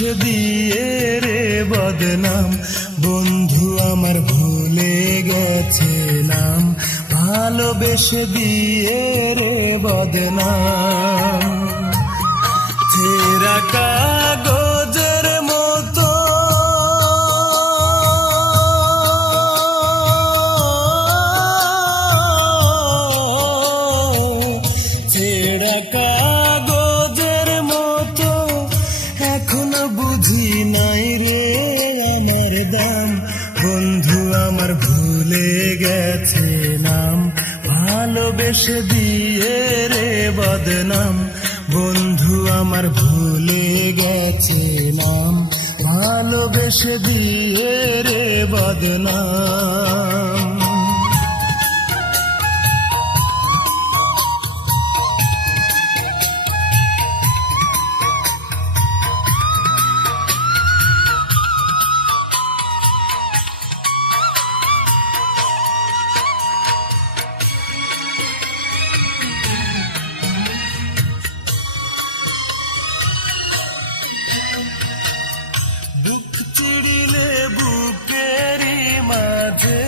ভালোবেসে দিয়ে রে বদনাম, বন্ধু আমার ভুলে গেছে নাম, ভালোবেসে দিয়ে রে বদনাম। ছেঁড়া কাগজের মতো ছেঁড়া কাগজের মতো এখনো বুঝি নাই রে আমার দাম, বন্ধু আমার ভুলে গেছে নাম, ভালোবেসে দিয়ে রে বদনাম, বন্ধু আমার ভুলে গেছে নাম, ভালোবেসে দিয়ে রে বদনাম। বুক চিড়িলে বুকেরই মাঝে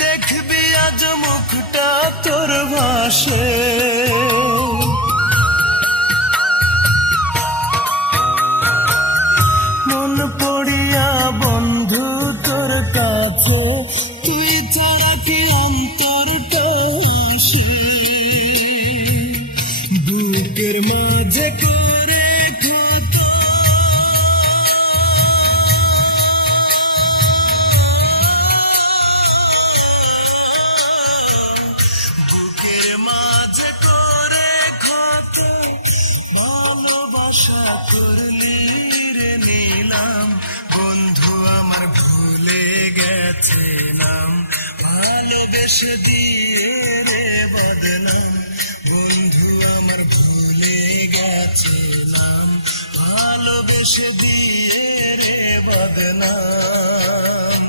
দেখবি আজ মুখটা তোর ভাসে, মন পড়িয়া বন্ধু তোর কাছে, তুই ছাড়া কি অন্তরটা আসে, বুকের মাঝে করে ক্ষত মাঝে করে ক্ষত, ভালোবাসা করলি রে নিলাম, বন্ধু আমার ভুলে গেছে নাম, ভালোবেসে দিয়ে রে বদনাম, বন্ধু আমার ভুলে গেছে নাম, ভালোবেসে দিয়ে রে বদনাম।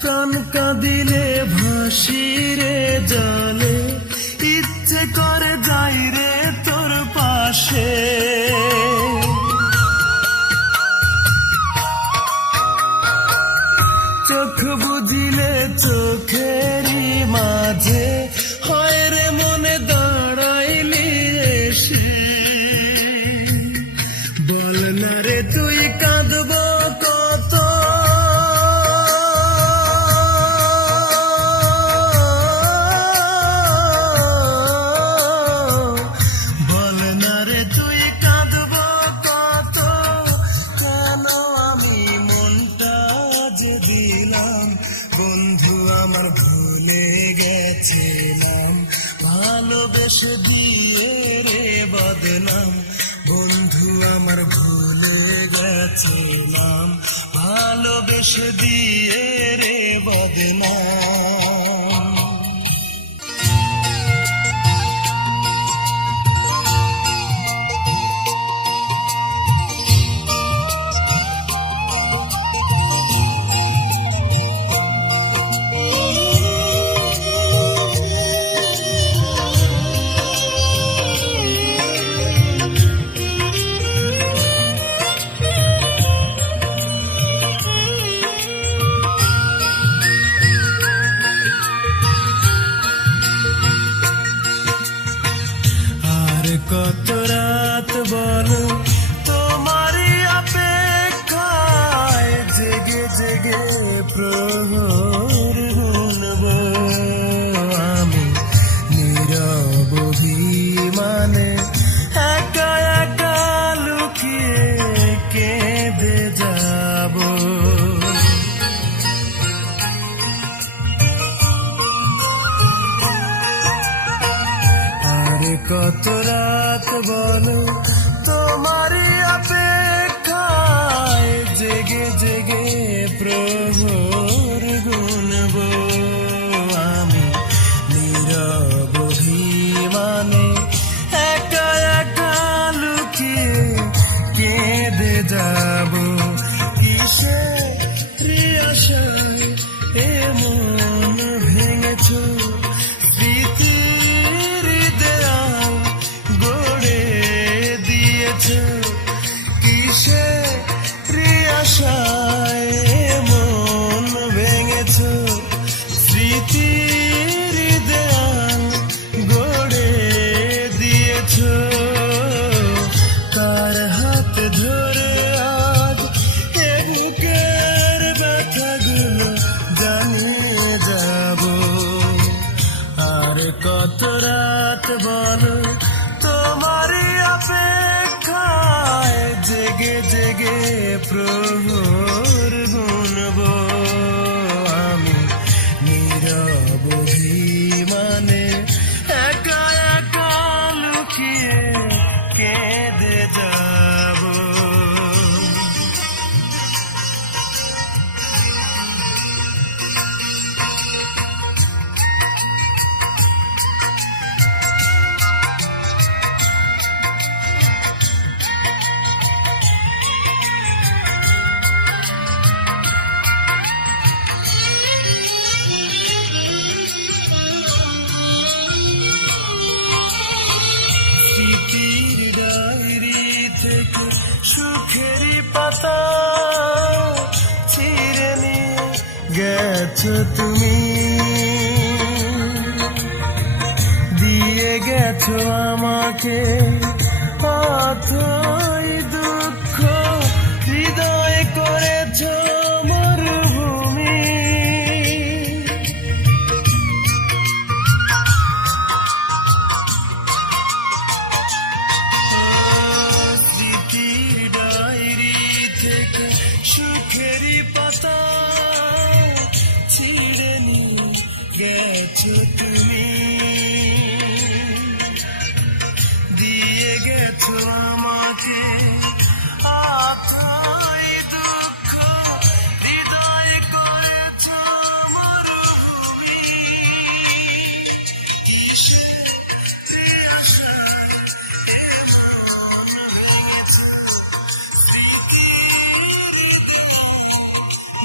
প্রাণ কাঁদিলে ভাসি রে জলে, ইচ্ছে করে যাই রে তোর পাশে, চোখ বুঝিলে চোখেরই মাঝে হয় রে মনে দাঁড়াইলি এসে, বল না রে তুই কাঁদব কত, বন্ধু আমার ভুলে গেছে নাম, ভালোবেসে দিয়ে রে বদনাম, বন্ধু আমার ভুলে গেছে নাম, ভালোবেসে দিয়ে রে বদনাম। কত রাত বলো তোমারই অপেক্ষায় জেগে জেগে প্রহর গুনব, আমি নীরব অভিমানে একা একা লুকিয়ে কেঁদে যাব, কত রাত বলো তোমারই অপেক্ষায় জেগে জেগে প্রহর গুনব। রাত বলো তোমারই অপেক্ষায় জেগে জেগে প্রহর গুনব আমি নীরব অভিমানে একা একা লুকিয়ে কেঁদে যাব। স্মৃতির ডায়েরি থেকে সুখেরই পাতা ছিঁড়ে নিয়ে গেছো তুমি, দিয়ে গেছো আমাকে অথই দুঃখ, হৃদয় করেছো মরুভূমি। স্মৃতির ডায়েরি থেকে সুখেরই পাতা ছিঁড়ে নিয়ে গেছো তুমি, দিয়ে গেছো আমাকে অথই দুঃখ, হৃদয় করেছো মরুভূমি। কিসের আশায় এমন ভেঙেছো স্মৃতির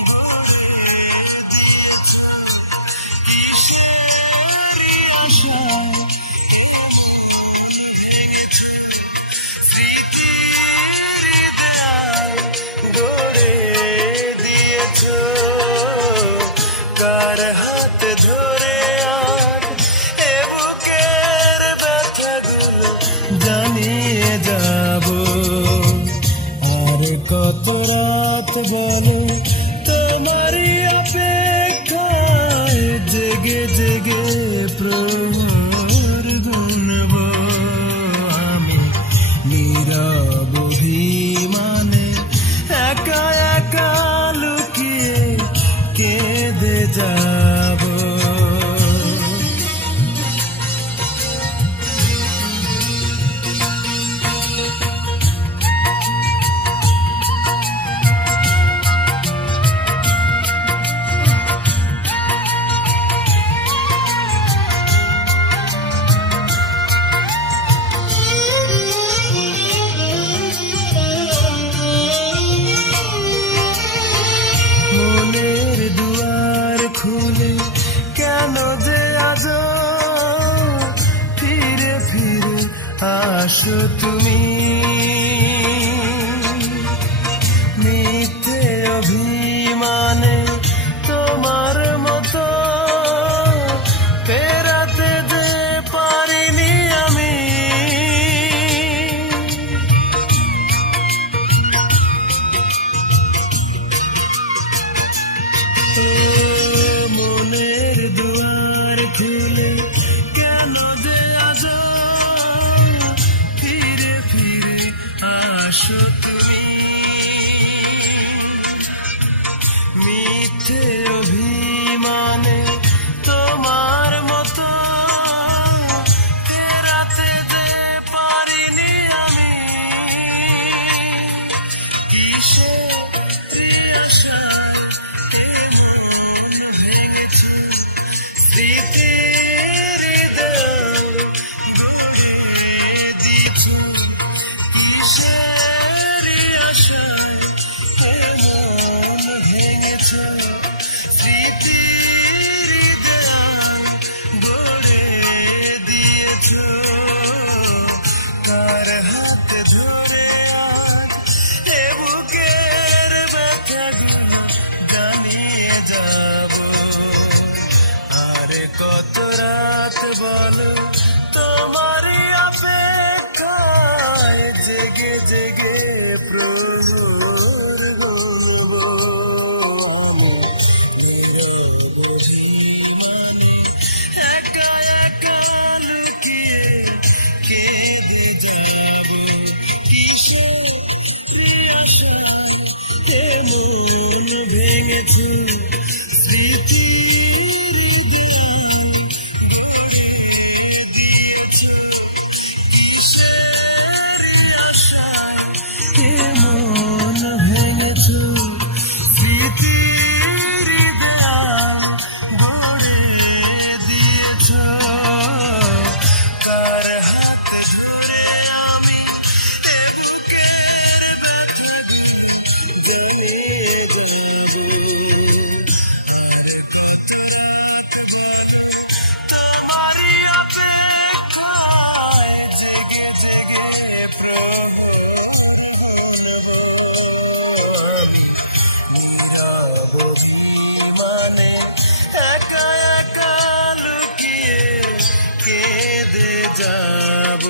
ভরে দিয়েছো, কিসের আশায় স্মৃতির দেয়াল গড়ে দিয়েছো, কার হাত ধরে আর এ বুকের ব্যথাগুলো জানিয়ে যাব। আর কত রাত বলো তোমারই অপেক্ষায় জেগে জেগে প্রহর গুনব আমি নীরব অভিমানে একা একা লুকিয়ে কেঁদে যাব। মনের দুয়ার খুলে কেন যে আজ ফিরে ফিরে আসো তুমি, মিথ্যে অভিমানে তোমার মতো ফেরাতে যে পারিনি আমি। মনের দুয়ার খুলে কেন যে আজ ফিরে ফিরে আসো তুমি, মিথ্যে অভিমানে তোমার মতো ফেরাতে যে পারিনি আমি। কিসের আশায় এমন ভেঙেছো স্মৃতির দেয়াল গড়ে দিয়েছো, কিসের নিরবধি মানে একা একা লুকিয়ে কেঁদে যাব।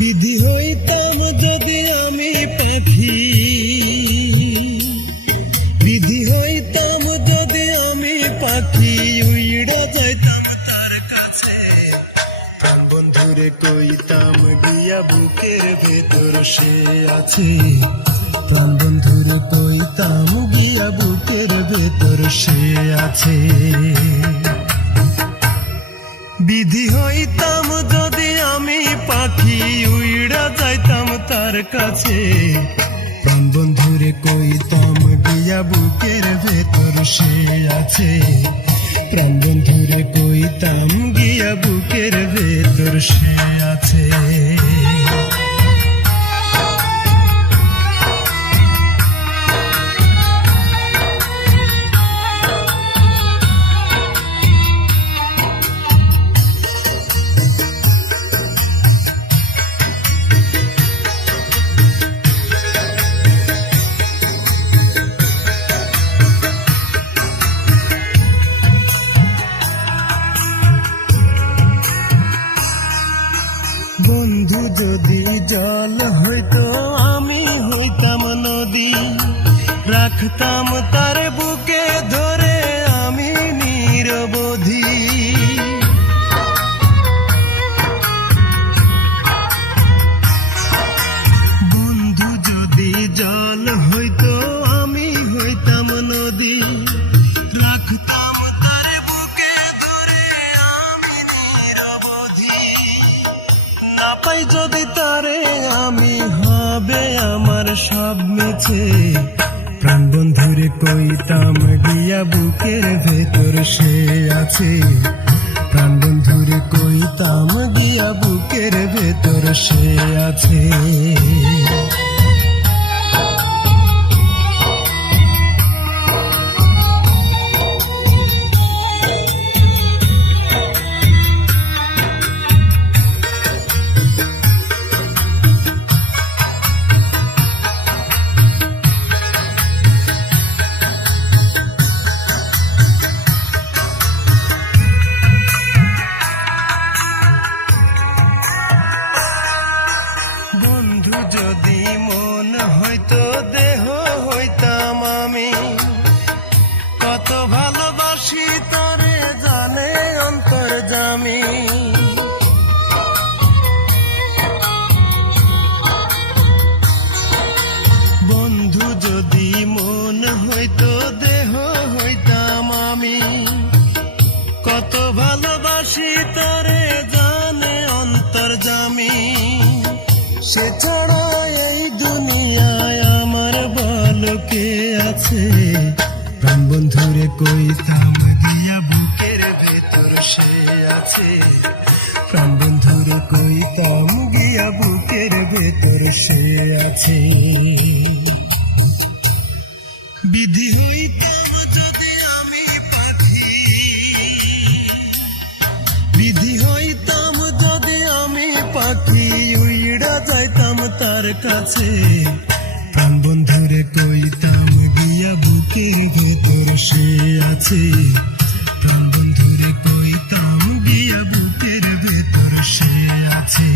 বিধি হইতাম যদি আমি পাখি, বিধি হইতাম যদি আমি পাখি, উইড়া যাইতাম তার কাছে। প্রাণ বন্ধুরে কইতাম গিয়া বুকের ভেতর সে আছে। প্রাণ বন্ধুরে কইতাম গিয়া বুকের ভেতর সে আছে। বিধি হইতাম যদি আমি পাখি, উইড়া যাইতাম তার কাছে। প্রাণ বন্ধুরে কইতাম গিয়া বুকের ভেতর সে আছে। প্রাণ বন্ধুরে কইতাম গিয়া বুকের ভেতর সে আছে। বন্ধু যদি জল হইতো আমি হইতাম নদী, রাখতাম তার বুকে ধরে আমি নিরবধি। বন্ধু যদি জল হইতো আমি হইতাম নদী, রাখতাম তার বুকে ধরে আমি নিরবধি। না পাই যদি তারে আমি হবে আমার সব মিছে। প্রাণ বন্ধুরে কইতাম গিয়া বুকের ভেতর সে আছে। প্রাণ বন্ধুরে কইতাম গিয়া বুকের ভেতর সে আছে। বন্ধু যদি মন হইতো দেহ হইতাম আমি, কত ভালোবাসি তরে জানে অন্তর্যামী। বন্ধু যদি মন হইতো দেহ হইতাম আমি, কত ভালোবাসি তরে জানে অন্তর্যামী। সে ছাড়া এই দুনিয়ায় আমার বলো কে আছে। প্রাণ বন্ধুরে কইতাম গিয়া বুকের ভেতর সে আছে। প্রাণ বন্ধুরে কইতাম গিয়া বুকের ভেতর সে আছে। বিধি হইতাম যদি আমি পাখি, বিধি হইতাম যদি আমি পাখি, উইড়া যাইতাম তার কাছে। প্রাণ বন্ধুরে কইতাম গিয়া বুকের ভেতর সে আছে। প্রাণ বন্ধুরে কইতাম গিয়া বুকের ভেতর সে আছে।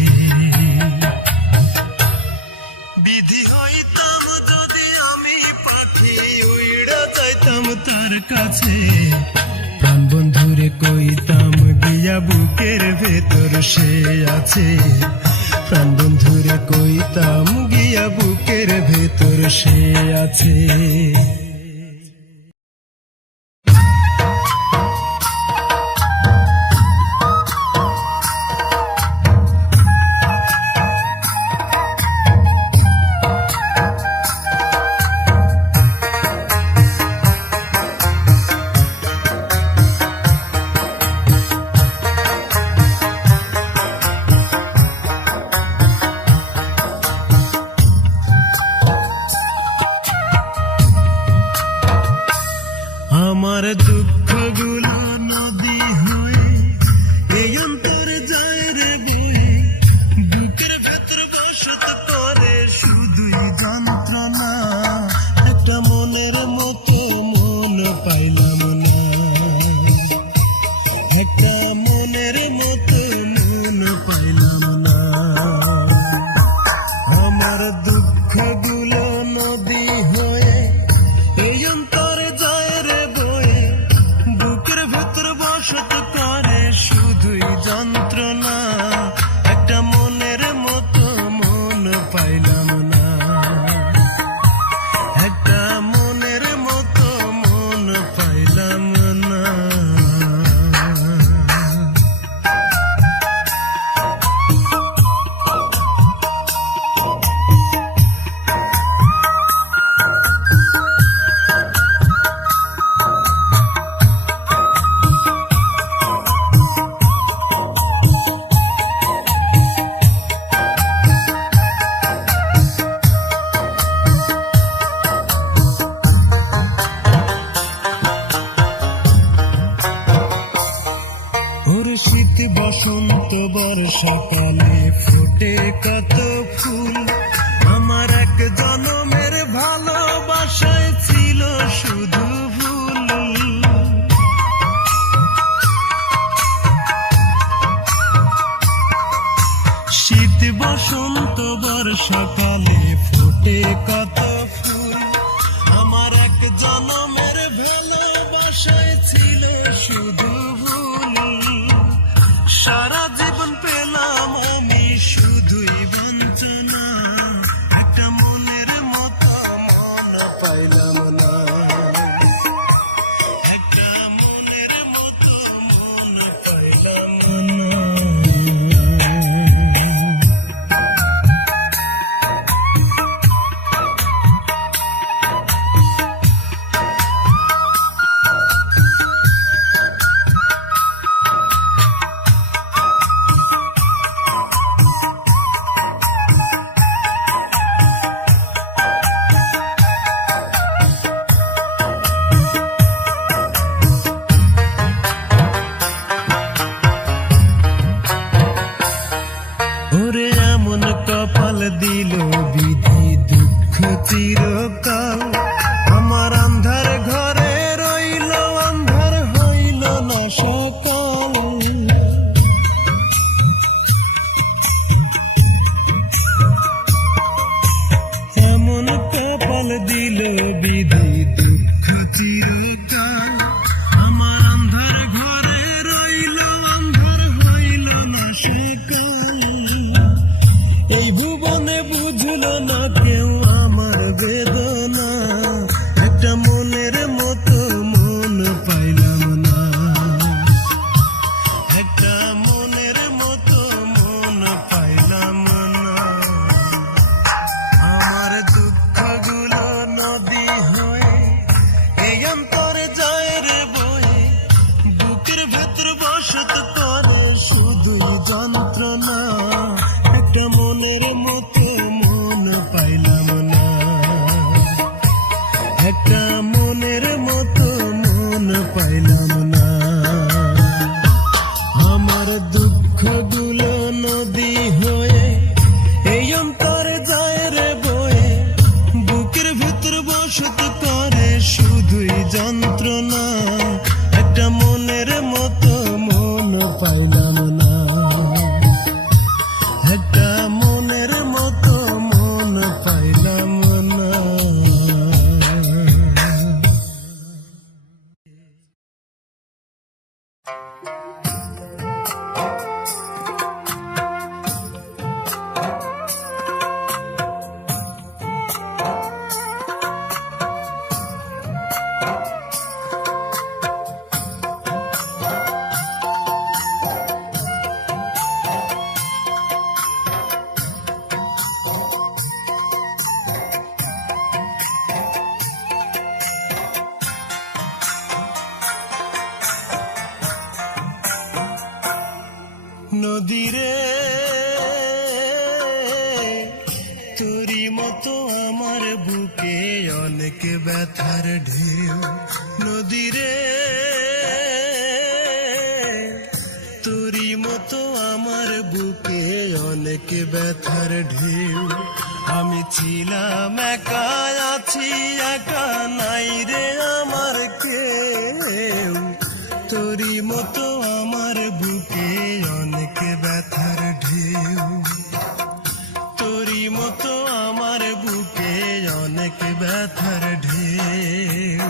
বিধি হইতাম যদি আমি পাখি, উইড়া যাইতাম তার কাছে। প্রাণ বন্ধুরে কইতাম গিয়া বুকের ভেতর সে আছে। প্রাণ বন্ধুরে কইতাম গিয়া বুকের ভেতর সে আছে। দুঃখগুলো নদী হয়ে এই অন্তরে যায় রে বয়ে, বুকের ভেতর বসত করে শুধুই যন্ত্রণা, একটা মনের মতো মন পাইলাম না, একটা মনের মতো মন পাইলাম না। আমার দুঃখগুলো নদী হয়ে এই অন্তরে যায় রে বয়ে, বুকের ভেতর বসত করে শুধুই যন্ত্রণা, একটা মনের মতো মন পাইলাম না, একটা মনের মতো মন পাইলাম না। শীত বসন্ত বর্ষাকালে ফোটে কত ফুল, আমার এক জনমের ভালোবাসায় ছিল শুধু ভুল। শীত বসন্ত বর্ষাকালে ফোটে কত ফুল, আমার এক জনমের ভালোবাসায় ছিল শুধু ভুল। সারা জীবন পেলাম আমি শুধুই বঞ্চনা, একটা মনের মতো মন পাইলাম না, একটা মনের মতো মন পাইলাম না। ওরে এমন কপাল দিল বিধি দুঃখ চিরকাল, আমার আন্ধার ঘরে রইল আন্ধার হইল না সকাল। এমন কপাল দিল বিধি দুঃখ চিরকাল, আমার আন্ধার ঘরে রইল আন্ধার হইল না সকাল। এই ভুবনে বুঝল না কেউ আমার বেদনা, একটা মনের মতো মন পাইলাম না, একটা মনের মতো মন পাইলাম না। আমার দুঃখগুলো নদী হয়ে এই অন্তরে যায় রে বয়ে, বুকের ভেতর বসত করে শুধু যন্ত্রণা, একটা মনের মতো মন পাইলাম না, একটা মনের মতো মন পাইলাম না। আমার দুঃখগুলো নদী হয়ে এই অন্তরে যায় রে বয়ে, বুকের ভেতর বসত করে শুধুই যন্ত্রণা, একটা মনের মতো মন পাইলাম না, একটা মনের মতো মন পাইলাম না। নদীরে তোরি মতো আমার বুকে অনেক ব্যথার ঢেউ, নদীরে ব্যথার ঢেউ। আমি ছিলাম একা, আছি একা, নাই রে আমার কেউ। তোরই মতো আমার বুকে অনেক ব্যথার ঢেউ। তোরই মতো আমার বুকে অনেক ব্যথার ঢেউ।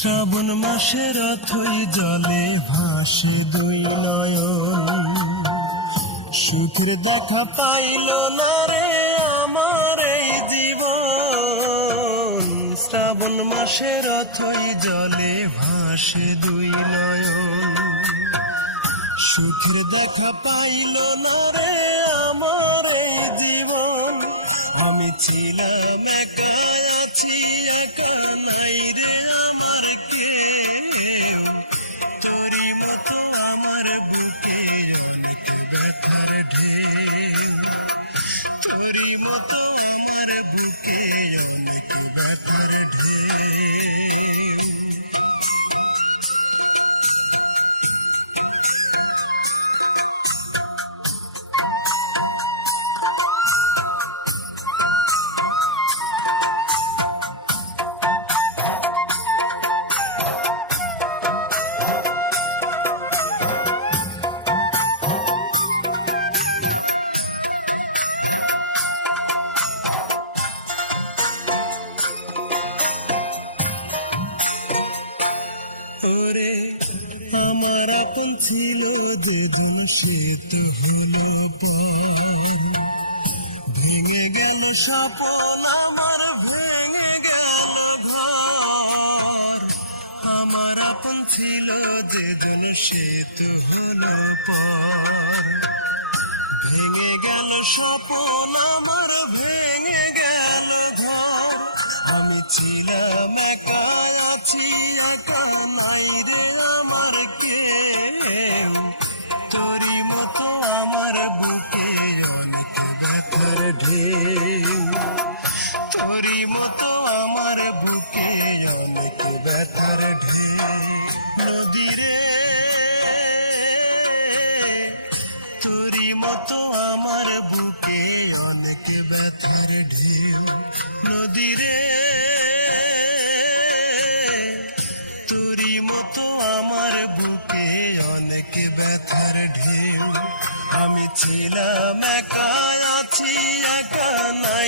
শ্রাবণ মাসের অথই জলে ভাসে দুই নয়ন। সুখের দেখা পাইল না রে আমার এই জীবন। শ্রাবণ মাসের অথই জলে ভাসে দুই নয়ন। সুখের দেখা পাইল না রে আমার এই জীবন। আমি ছিলাম একা, আছি একা, নাই রে আমার কেউ। তোরই মতো আমার বুকে অনেক ব্যথার ঢেউ। তোরই মতো আমার বুকে অনেক ব্যথার ঢেউ। আমার আপন ছিল যেদিন সে তো হলো পর। ভেঙে গেল স্বপ্ন আমার, ভেঙে গেল ঘর। আমার আপন ছিল যেদিন সে তো হলো পর। ভেঙে গেল স্বপ্ন আমার, ভেঙে গেল ঘর। আমি ছিলাম একা, আছি একা, নাই রে আমার কেউ। তোরই মতো আমার বুকে অনেক ব্যথার ঢেউ। তোরই মতো আমার বুকে অনেক ব্যথার ঢেউ। নদীরে তোরই মতো আমার বুকে অনেক ব্যথার ঢেউ। নদীরে তোরই মতো আমার বুকে অনেক ব্যথার ঢেউ। আমি ছিলাম একা, আছি একা, নাই